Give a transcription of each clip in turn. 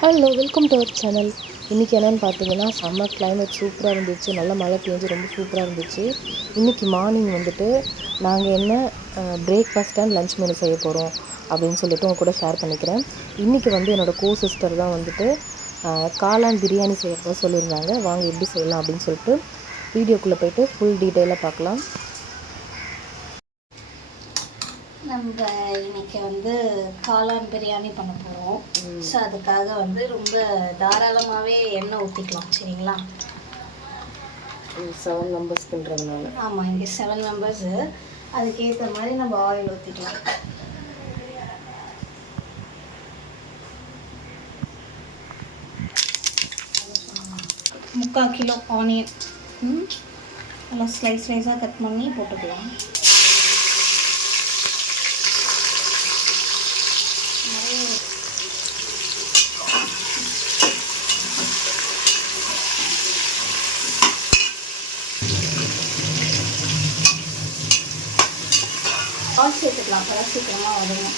Hello welcome to our channel இன்றைக்கி என்னென்னு பார்த்தீங்கன்னா சம்மர் கிளைமேட் சூப்பராக இருந்துச்சு. நல்ல மழை பெஞ்சு ரொம்ப சூப்பராக இருந்துச்சு. இன்றைக்கி மார்னிங் வந்துட்டு நாங்கள் என்ன பிரேக்ஃபாஸ்ட் அண்ட் லஞ்ச் மெனு செய்ய போகிறோம் அப்படின்னு சொல்லிட்டு உங்கள் கூட ஷேர் பண்ணிக்கிறேன். இன்றைக்கி வந்து என்னோடய கோ சிஸ்டர் தான் வந்துட்டு காளான் பிரியாணி செய்யறதா சொல்லியிருந்தாங்க. வாங்க எப்படி செய்யலாம் அப்படின்னு சொல்லிட்டு வீடியோக்குள்ளே போயிட்டு ஃபுல் டீட்டெயிலாக பார்க்கலாம். நம்ம இன்னைக்கு வந்து காளான் பிரியாணி பண்ண போகிறோம் ஸோ அதுக்காக வந்து ரொம்ப தாராளமாகவே எண்ணெய் ஊற்றிக்கலாம் சரிங்களா? செவன் மெம்பர்ஸ்க்குன்றதுனால ஆமாம் இங்கே செவன் மெம்பர்ஸு அதுக்கேற்ற மாதிரி நம்ம ஆயில் ஊற்றிக்கலாம் முக்கால் கிலோ ஆனியன் நல்லா ஸ்லைஸ் ஸ்லைஸாக கட் பண்ணி போட்டுக்கலாம் நிறைய பால் சேர்த்துக்கலாம் அப்போ சீக்கிரமாக வதங்கும்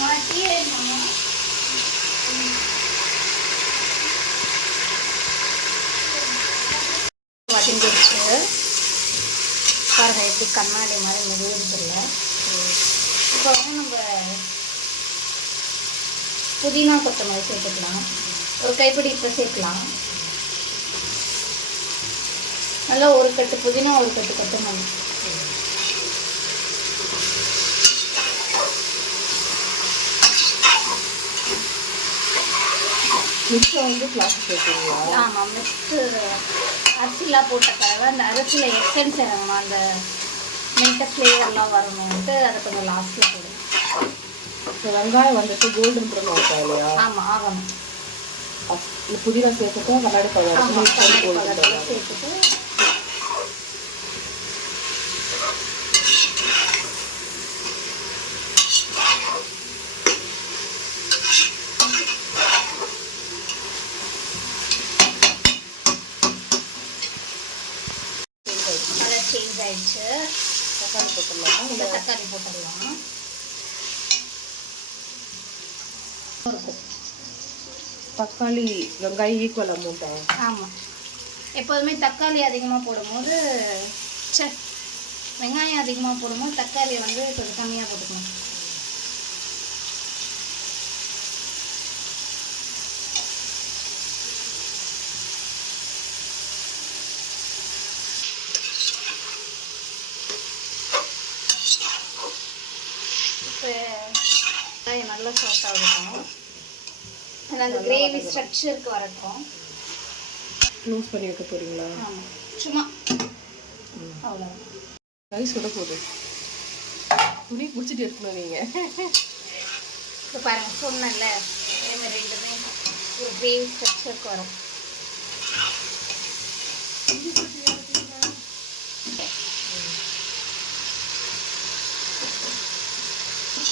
மாட்டியே மாமா வதங்கிடுச்சு பாருங்க எப்படி கண்ணாடி மாதிரி மெதுவெடுத்துல இப்போ வந்து நம்ம புதினா கொத்தமல்லி சேர்த்துக்கலாம். ஒரு கைப்பிடி இப்போ சேர்க்கலாம். நல்லா ஒரு கட்டு புதினா ஒரு கட்டு கொத்தமல்லி. மிச்சம் வந்து கிளாஸ் சேர்த்துங்களா ஆமாம் மிக்ஸு அரிசிலாம் போட்ட பிறகு அந்த அரிசியில் எசன்ஸ் இறங்கணும் அந்த மின்ட்ட ஃப்ளேவர்லாம் வரணும்ட்டு அதை கொஞ்சம் லாஸ்ட்டில் போடுங்க. இப்போ வெங்காயம் வந்துட்டு கோல்டன் ப்ரௌன் ஆகும் இல்லையா? ஆமாம் ஆகணும். இந்த புதினா சேர்த்துட்டு கண்ணாடி பழம். சேர்த்துட்டு. சேஞ்ச் ஆயிடுச்சு. தக்காளி போட்டுடலாமா? தக்காளி போட்டுடலாம். இருக்கும் தக்காளி வெங்காயம் ஈக்குவல் அமௌண்ட்டா ஆமாம் எப்போதுமே தக்காளி அதிகமாக போடும்போது சே வெங்காயம் அதிகமாக போடும்போது தக்காளி வந்து கொஞ்சம் கம்மியாக போட்டுக்கணும். இப்போ நல்லா சாஃப்டாக இருக்கணும் அந்த கிரேவி ஸ்ட்ரக்சருக்கு வரட்டும். க்ளோஸ் பண்ணி வைக்க போறீங்களா? ஆமாம் சும்மா. அவ்வளோ ரைஸ் விட போகுது துணி பிடிச்சிட்டு எடுக்கணும் நீங்க. இப்போ பாருங்க சொன்னேன்ல அதே மாதிரி ரெண்டுமே ஒரு கிரேவி ஸ்ட்ரக்சருக்கு வரும்.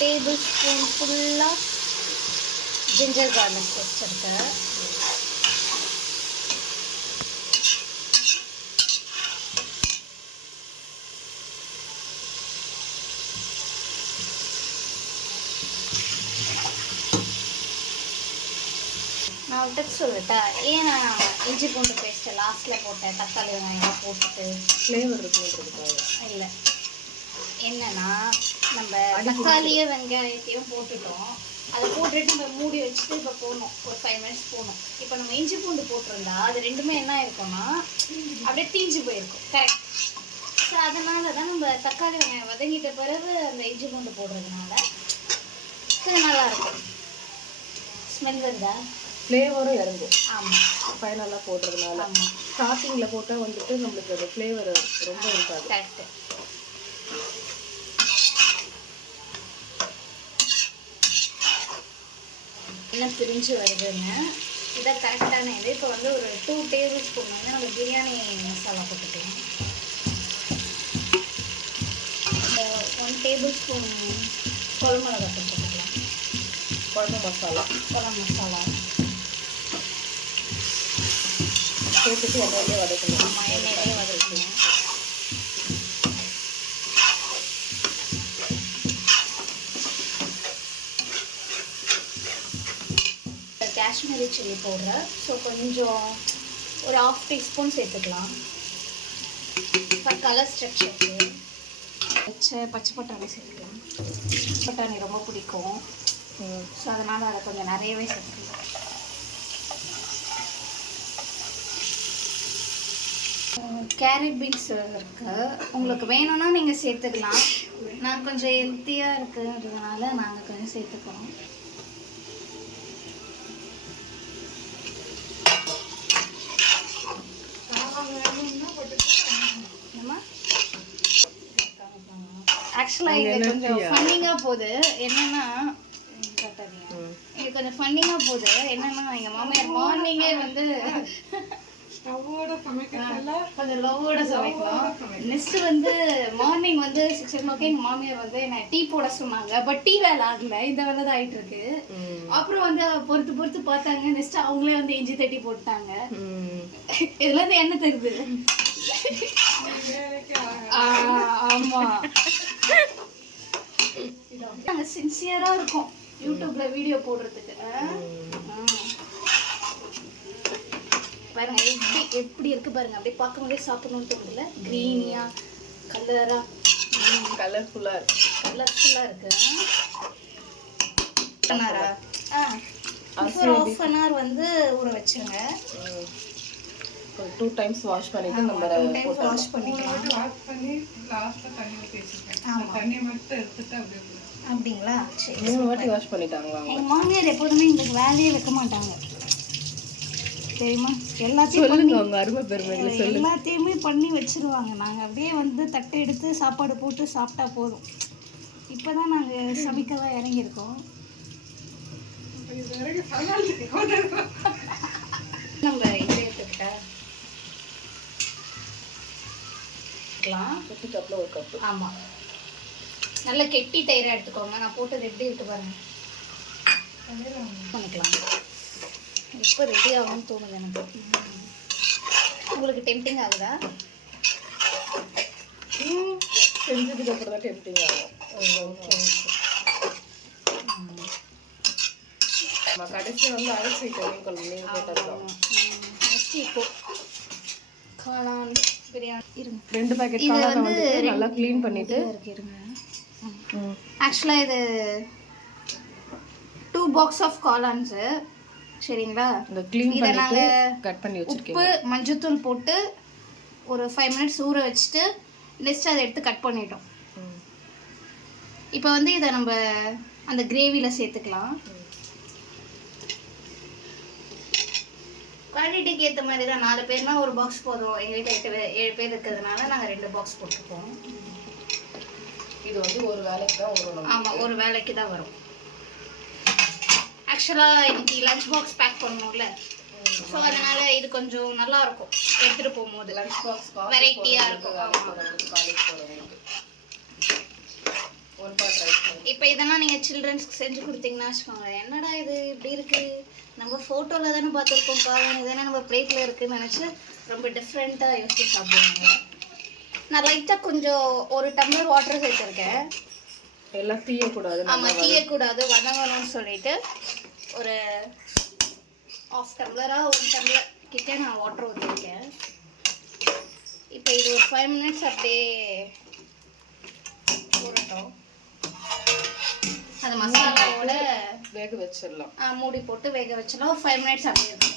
டேபிள் ஸ்பூன் ஃபுல்லாக ஜிஞ்சர் கார்லிக் இருக்கு நான் ஒரு டிப்ஸ் சொல்லட்டா. ஏன் நான் இஞ்சி பூண்டு பேஸ்ட்டை லாஸ்ட்டில் போட்டேன்? தக்காளி வெங்காயம் போட்டுட்டு. ஃப்ளேவர் இருக்குன்றதுக்காக இல்லை. என்னன்னா நம்ம தக்காளியும் வெங்காயத்தையும் போட்டுட்டோம். அதை போட்டுட்டு நம்ம மூடி வச்சுட்டு இப்போ போகணும் ஒரு ஃபைவ் மினிட்ஸ் போகணும் இப்போ நம்ம இஞ்சி பூண்டு போட்டிருந்தா அது ரெண்டுமே என்ன இருக்கும்னா அப்படியே தீஞ்சு போயிருக்கும். கரெக்ட் ஸோ அதனால தான் நம்ம தக்காளி வெங்காயம் வதங்கிட்ட பிறகு அந்த இஞ்சி பூண்டு போடுறதுனால இது நல்லா இருக்கும் ஸ்மெல் வருதா? ஃப்ளேவரும் இறங்கும். ஆமாம் ஃபைனலாக போடுறதுனால. ஸ்டார்டிங்கில் போட்டால் வந்துட்டு நம்மளுக்கு அந்த ஃப்ளேவர் ரொம்ப இருக்காது. கரெக்டு என்ன பிரிஞ்சு வருதுன்னு இதான் கரெக்டான இது. இப்போ வந்து ஒரு டூ டேபிள் ஸ்பூன் வந்து நம்ம பிரியாணி மசாலா போட்டுக்கலாம். ஒன் டேபிள் ஸ்பூன் குழம்பு மிளகா போட்டுக்கலாம். குழம்பு மசாலா. குழம்பு மசாலா. சேர்த்துட்டு எண்ணெயிலே வதக்கணும். ஆமாம் எண்ணெயிலே வதக்கணும். காஷ்மீரி சில்லி பவுடர் ஸோ கொஞ்சம் ஒரு ஆஃப் டீஸ்பூன் சேர்த்துக்கலாம். ஃபார் கலர் ஸ்ட்ரக்சருக்கு வச்ச பச்சை பட்டாணி சேர்த்துக்கலாம். பட்டாணி ரொம்ப பிடிக்கும். ஸோ அதனால் அதை கொஞ்சம் நிறையவே சேர்த்துக்கலாம். கேரட் பீன்ஸ் இருக்குது உங்களுக்கு வேணும்னா நீங்கள் சேர்த்துக்கலாம். நான் கொஞ்சம் ஹெல்த்தியாக இருக்குன்றதுனால நாங்கள் கொஞ்சம் சேர்த்துக்கிறோம். ஆக்சுவலாக இது கொஞ்சம் ஃபன்னிங்காக போகுது. என்னன்னா இது கொஞ்சம் ஃபன்னிங்காக போகுது. என்னன்னா எங்கள் மாமியார் மார்னிங்கே வந்து கொஞ்சம் லவ்வோட சமைக்கலாம். நெக்ஸ்ட் வந்து மார்னிங் வந்து சிக்ஸ் ஓ கிளாக் எங்கள் மாமியார் வந்து என்ன டீ போட சொன்னாங்க. பட் டீ வேலை ஆகல. இந்த வேலை தான் ஆயிட்டு இருக்கு. ம். அப்புறம் வந்து பொறுத்து பொறுத்து பார்த்தாங்க. நெக்ஸ்ட் அவங்களே வந்து இஞ்சி தட்டி போட்டாங்க. ம். இதுல இருந்து என்ன தெரியுது? ஆ, ஆமா. நாங்க சின்சியரா இருக்கோம். யூடியூப்ல வீடியோ போடுறதுக்கு. பாருங்க எப்படி எப்படி இருக்கு பாருங்க. அப்படியே பார்க்கும்போதே சாப்பிடணும்னு தோணுதுல கிரீனியா கலரா கலர்ஃபுல்லாக இருக்கு. கலர்ஃபுல்லா இருக்கு ஆ? ஆஃப் அன் ஹவர் வந்து ஊற வச்சுருங்க. ஒரு டூ டைம்ஸ் வாஷ் பண்ணிட்டு நம்ம டூ டைம்ஸ் வாஷ் பண்ணிக்கலாம். ஆமா. அப்படிங்களா? சரி மூணு வாட்டி வாஷ் பண்ணிட்டாங்களா அவங்க? எங்க மாமியார் எப்போதுமே இந்த வேலையே வைக்க மாட்டாங்க. தெரியுமா? எல்லாத்தையும் சொல்லுங்க அவங்க அருமை பெருமைகளை எல்லாத்தையுமே பண்ணி வச்சிருவாங்க. நாங்க அப்படியே வந்து தட்டை எடுத்து சாப்பாடு போட்டு சாப்பிட்டா போதும். இப்பதான் நாங்க சமைக்கதான் இறங்கியிருக்கோம். நம்ம இது எடுத்துக்கிட்டா குட்டி கப்பில் ஒரு கப்பு. ஆமா. நல்ல கெட்டி தயிரை எடுத்துக்கோங்க. நான் போட்டது எப்படி இருக்கு பாருங்க. பண்ணிக்கலாம். எப்போ ரெடி ஆகும்னு தோணுது எனக்கு. உங்களுக்கு டெம்டிங் ஆகுதா? செஞ்சதுக்கு அப்புறம் தான் டெம்டிங் ஆகும். நம்ம கடைசி வந்து அரிசி மீன் குழம்பு நீங்கள் போட்டதுதான் நெக்ஸ்ட் இப்போ காளான். இருங்க ரெண்டு பேக்கெட் காளானை வந்து நல்லா க்ளீன் பண்ணிட்டு இருங்க. ஆக்சுவலாக இது டூ பாக்ஸ் ஆஃப் காளான்ஸு சரிங்களா? இந்த க்ளீன் பண்ணிட்டு கட் பண்ணி வச்சிருக்கீங்க. உப்பு மஞ்சத்தூள் போட்டு ஒரு ஃபைவ் மினிட்ஸ் ஊற வச்சுட்டு நெக்ஸ்ட் அதை எடுத்து கட் பண்ணிட்டோம். இப்போ வந்து இதை நம்ம அந்த கிரேவியில் சேர்த்துக்கலாம். குவான்டிட்டிக்கு ஏற்ற மாதிரி தான் நாலு பேர்னா ஒரு பாக்ஸ் போதும். எங்கள் வீட்டில் எட்டு பேர் ஏழு பேர் இருக்கிறதுனால நாங்கள் ரெண்டு பாக்ஸ் போட்டுப்போம். இது வந்து ஒரு வேலைக்கு தான் வரும் ஆமாம் ஒரு வேலைக்கு தான் வரும். ஆக்சுவலாக இன்னைக்கு லஞ்ச் பாக்ஸ் பேக் பண்ணணும்ல. ஸோ அதனால இது கொஞ்சம் நல்லா இருக்கும். எடுத்துகிட்டு போகும்போது. லஞ்ச் பாக்ஸ் Variety-ஆ இருக்கும், ஆமா. காலேஜ் போகிறவங்களுக்கு ஒரு பாட் ரைஸ் இப்போ இதெல்லாம் நீங்கள் சில்ட்ரன்ஸ்க்கு செஞ்சு கொடுத்தீங்கன்னா வச்சுக்கோங்களேன். என்னடா இது இப்படி இருக்கு? நம்ம ஃபோட்டோவில் தானே பார்த்துருக்கோம். காலம் இதுதானே நம்ம பிளேட்டில் இருக்குன்னு நினச்சி ரொம்ப டிஃப்ரெண்ட்டாக யோசிச்சு சாப்பிடுவாங்க. நான் லைட்டாக கொஞ்சம் ஒரு டம்ளர் வாட்டர் சேர்த்துருக்கேன். எல்லாம் தீயக்கூடாது ஆமாம் தீயக்கூடாது வதங்கணும்னு சொல்லிட்டு ஒரு ஆஃப் டம்ளராக ஒரு டம்ளர் கிட்ட நான் வாட்டர் ஊற்றிருக்கேன் இப்போ இது ஒரு ஃபைவ் மினிட்ஸ் அப்படியே ஊறட்டும். அது மசாலாவோட வேக வச்சிடலாம். மூடி போட்டு வேக வச்சலாம் ஒரு ஃபைவ் மினிட்ஸ் அப்படியே இருக்கும்.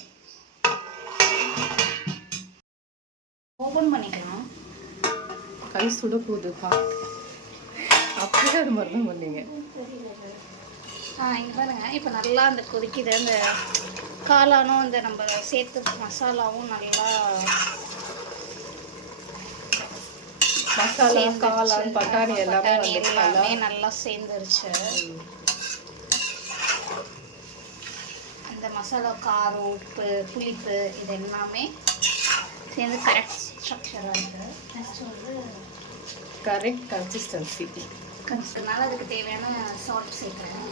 ஓப்பன் பண்ணிக்கலாம் கை சுட போகுதுப்பா. அப்படியே அது மாதிரி தான் பண்ணீங்க. ஆ இங்கே பாருங்க. இப்போ நல்லா அந்த கொதிக்குது. அந்த காளானும் அந்த நம்ம சேர்த்து மசாலாவும் நல்லா மசாலா. காளான் பட்டாணி எல்லாமே எல்லாமே நல்லா சேர்ந்துருச்சு. அந்த மசாலா காரம் உப்பு புளிப்பு இது எல்லாமே சேர்ந்து கரெக்ட் ஸ்ட்ரக்சராக இருக்குது நெக்ஸ்ட் வந்து கரெக்ட் கன்சிஸ்டன்சி அதனால அதுக்கு தேவையான சால்ட் சேர்க்குறேன்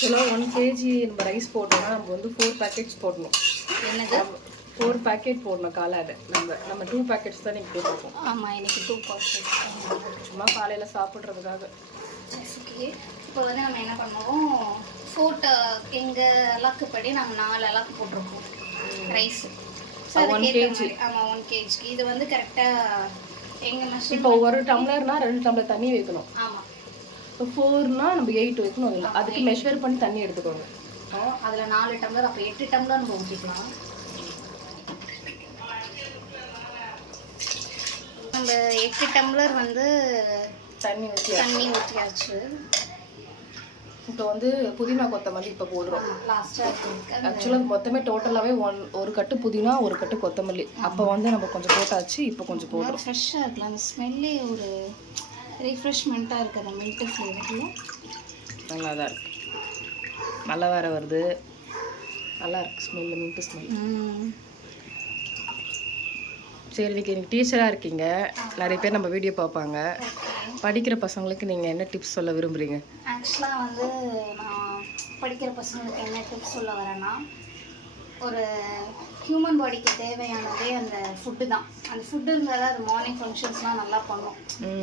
ஆக்சுவலாக ஒன் கேஜி நம்ம ரைஸ் போட்டோம்னா நம்ம வந்து ஃபோர் பேக்கெட்ஸ் போடணும். என்னது? ஃபோர் பேக்கெட் போடணும் காலாட நம்ம நம்ம டூ பேக்கெட்ஸ் தான் நீங்கள் போட்டிருக்கோம் ஆமாம் இன்னைக்கு டூ பர்சன்ட் சும்மா காலையில் சாப்பிட்றதுக்காக. இப்போ வந்து நம்ம என்ன பண்ணுவோம்? ஃபோட்டோ எங்கள் அலாக்குப்படி நாங்கள் நாலு அலாக்கு போட்டிருக்கோம் ரைஸ் ஸோ One அதுக்கேற்ற kg. மாதிரி ஆமாம் ஒன் கேஜிக்கு இது வந்து கரெக்டாக எங்கள் இப்போ ஒரு டம்ளர்னா ரெண்டு டம்ளர் தண்ணி வைக்கணும். ஆமாம் இப்போ ஃபோர்னா நம்ம எயிட் வைக்கணும் இல்லை அதுக்கு மெஷர் பண்ணி தண்ணி எடுத்துக்கோங்க. அதில் நாலு டம்ளர் அப்போ எட்டு டம்ளர் நம்ம ஊற்றிக்கலாம் நம்ம எட்டு டம்ளர் வந்து தண்ணி ஊற்றி தண்ணி ஊற்றியாச்சு இப்போ வந்து புதினா கொத்தமல்லி இப்போ போடுறோம். ஆக்சுவலாக மொத்தமே டோட்டலாகவே ஒன் ஒரு கட்டு புதினா ஒரு கட்டு கொத்தமல்லி. அப்போ வந்து நம்ம கொஞ்சம் போட்டாச்சு இப்போ கொஞ்சம் போடுறோம். ஃப்ரெஷ்ஷாக இருக்குல்ல அந்த ஸ்மெல்லே ஒரு ரிஃப்ரெஷ்மெண்ட்டாக இருக்குது அந்த மில்க் ஃப்ளேவரில் நல்லா தான் இருக்கு. நல்லா வேற வருது. நல்லா இருக்கு ஸ்மெல்லு மின்ட்டு ஸ்மெல் சரி இன்னைக்கு எனக்கு டீச்சராக இருக்கீங்க. நிறைய பேர் நம்ம வீடியோ பார்ப்பாங்க. படிக்கிற பசங்களுக்கு நீங்கள் என்ன டிப்ஸ் சொல்ல விரும்புகிறீங்க ஆக்சுவலாக வந்து நான் படிக்கிற பசங்களுக்கு என்ன டிப்ஸ் சொல்ல வரேன்னா ஒரு ஹியூமன் பாடிக்கு தேவையானதே அந்த ஃபுட்டு தான். அந்த ஃபுட்டு இருந்தால் தான் அது மார்னிங் ஃபங்க்ஷன்ஸ்லாம் நல்லா பண்ணும்.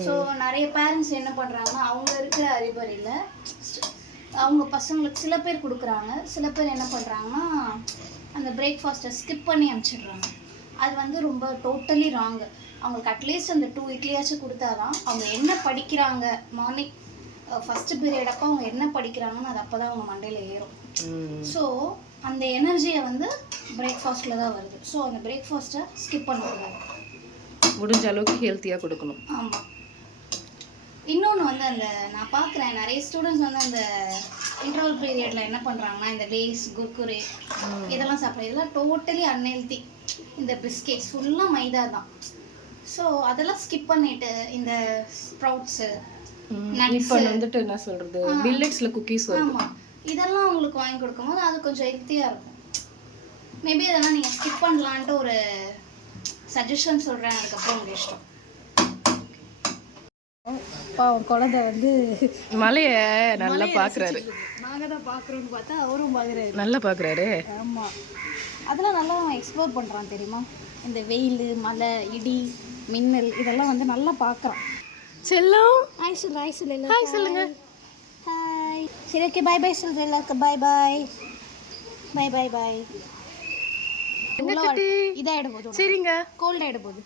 ஸோ நிறைய பேரண்ட்ஸ் என்ன பண்ணுறாங்கன்னா அவங்க இருக்கிற அறிபறியில் அவங்க பசங்களுக்கு சில பேர் கொடுக்குறாங்க. சில பேர் என்ன பண்ணுறாங்கன்னா அந்த பிரேக்ஃபாஸ்ட்டை ஸ்கிப் பண்ணி அனுப்பிச்சிடுறாங்க. அது வந்து ரொம்ப டோட்டலி ராங்கு அவங்களுக்கு அட்லீஸ்ட் அந்த டூ இட்லியாச்சும் கொடுத்தாதான் அவங்க என்ன படிக்கிறாங்க. மார்னிங் ஃபஸ்ட்டு பீரியட் அப்போ அவங்க என்ன படிக்கிறாங்கன்னு அது அப்போ தான் அவங்க மண்டையில் ஏறும். ஸோ அந்த எனர்ஜியை வந்து பிரேக்ஃபாஸ்ட்டில் தான் வருது. ஸோ அந்த பிரேக்ஃபாஸ்ட்டை ஸ்கிப் பண்ணக்கூடாது. முடிஞ்ச அளவுக்கு ஹெல்த்தியாக கொடுக்கணும். ஆமாம் இன்னொன்று வந்து அந்த நான் பார்க்குறேன் நிறைய ஸ்டூடெண்ட்ஸ் வந்து அந்த இன்டர்வல் பீரியடில் என்ன பண்ணுறாங்கன்னா இந்த லேஸ் குர்குரே இதெல்லாம் சாப்பிட்றது இதெல்லாம் டோட்டலி அன்ஹெல்தி இந்த பிஸ்கெட்ஸ் ஃபுல்லாக மைதா தான். ஸோ அதெல்லாம் ஸ்கிப் பண்ணிட்டு இந்த ஸ்ப்ரவுட்ஸு இப்போ வந்துட்டு என்ன சொல்கிறது மில்லட்ஸில் குக்கீஸ் ஆமாம் இதெல்லாம் உங்களுக்கு வாங்கி கொடுக்கும்போது அது கொஞ்சம் ஹெல்த்தியாக இருக்கும். மேபி அதெல்லாம் நீங்கள் ஸ்கிப் பண்ணலான்ட்டு ஒரு சஜஷன் சொல்கிறேன் அதுக்கப்புறம் உங்கள் இஷ்டம். பாவம் குழந்தை வந்து மலையை நல்லா பார்க்குறாரு நாங்கள் தான் பார்க்குறோன்னு பார்த்தா அவரும் பார்க்குறாரு நல்லா பார்க்குறாரு ஆமாம் அதெல்லாம் நல்லா அவன் எக்ஸ்ப்ளோர் பண்ணுறான் தெரியுமா? இந்த வெயில் மழை இடி மின்னல் இதெல்லாம் வந்து நல்லா பார்க்குறான் செல்லம். ஹாய் சொல்லு ஹாய் சொல்லு ஹாய் சொல்லுங்க. ஓகே பாய் பாய் சொல்கிறேன் எல்லாருக்கும் பாய் பாய் பாய் பாய் பாய் இதாகிட போகுது சரிங்க கோல்ட் ஆகிட போகுது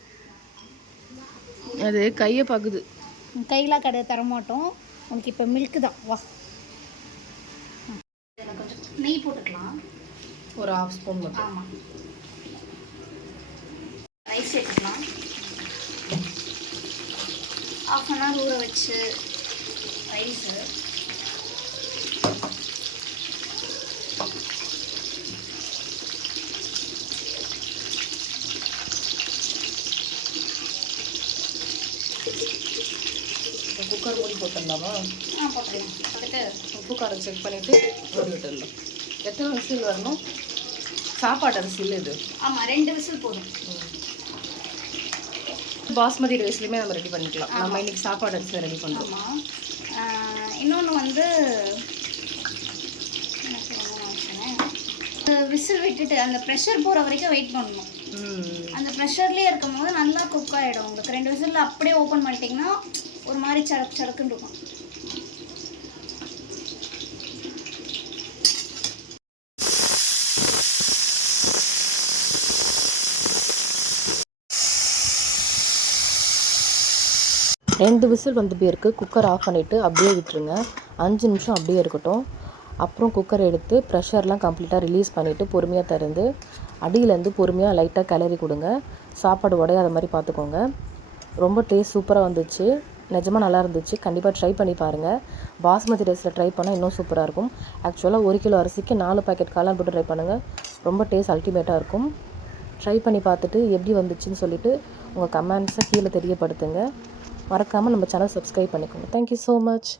அது கையை பார்க்குது கையெல்லாம் கடை தரமாட்டோம் உனக்கு இப்போ மில்க்கு தான் வா நெய் போட்டுக்கலாம் ஒரு ஹாஃப் ஸ்பூன் மட்டும் ஆமாம் ரைஸ் சேர்த்துக்கலாம் ஆஃப் அன் ஹவர் ஊற வச்சு ரைஸு குக்கர் மூடி போட்டுடலாமா? ஆ போட்டுருங்க போட்டுட்டு உப்பு காரம் செக் பண்ணிவிட்டு மூடி விட்டுடலாம் எத்தனை விசில் வரணும்? சாப்பாடு அரிசியில் இது. ஆமாம் ரெண்டு விசில் போதும். பாஸ்மதி ரைஸ்லையுமே நம்ம ரெடி பண்ணிக்கலாம். நம்ம இன்னைக்கு சாப்பாடு அரிசியில் ரெடி பண்ணுறோம் இன்னொன்று வந்து விசில் விட்டுட்டு அந்த ப்ரெஷர் போகிற வரைக்கும் வெயிட் பண்ணணும். ம். அந்த ப்ரெஷர்லேயே இருக்கும் போது நல்லா குக் ஆகிடும் உங்களுக்கு ரெண்டு விசிலில் அப்படியே ஓப்பன் பண்ணிட்டீங்கன்னா ஒரு மாதிரி சடக்கு சடக்குன்னு இருக்கும் ரெண்டு விசில் வந்து போயிருக்கு. குக்கர் ஆஃப் பண்ணிவிட்டு அப்படியே விட்டுருங்க. அஞ்சு நிமிஷம் அப்படியே இருக்கட்டும். அப்புறம் குக்கர் எடுத்து ப்ரெஷர்லாம் கம்ப்ளீட்டாக ரிலீஸ் பண்ணிவிட்டு பொறுமையாக திறந்து அடியிலேருந்து பொறுமையாக லைட்டாக கிளறி கொடுங்க. சாப்பாடு உடையாத மாதிரி பார்த்துக்கோங்க. ரொம்ப டேஸ்ட் சூப்பராக வந்துச்சு. நிஜமாக நல்லா இருந்துச்சு. கண்டிப்பாக ட்ரை பண்ணி பாருங்கள் பாஸ்மதி ரைஸில் ட்ரை பண்ணால் இன்னும் சூப்பராக இருக்கும். ஆக்சுவலாக ஒரு கிலோ அரிசிக்கு நாலு பாக்கெட் காளான் போட்டு ட்ரை பண்ணுங்கள் ரொம்ப டேஸ்ட் அல்டிமேட்டாக இருக்கும். ட்ரை பண்ணி பார்த்துட்டு எப்படி வந்துச்சுன்னு சொல்லிவிட்டு உங்கள் கமெண்ட்ஸை கீழே தெரியப்படுத்துங்க. மறக்காமல் நம்ம சேனல் சப்ஸ்கிரைப் பண்ணிக்கோங்க. Thank you so much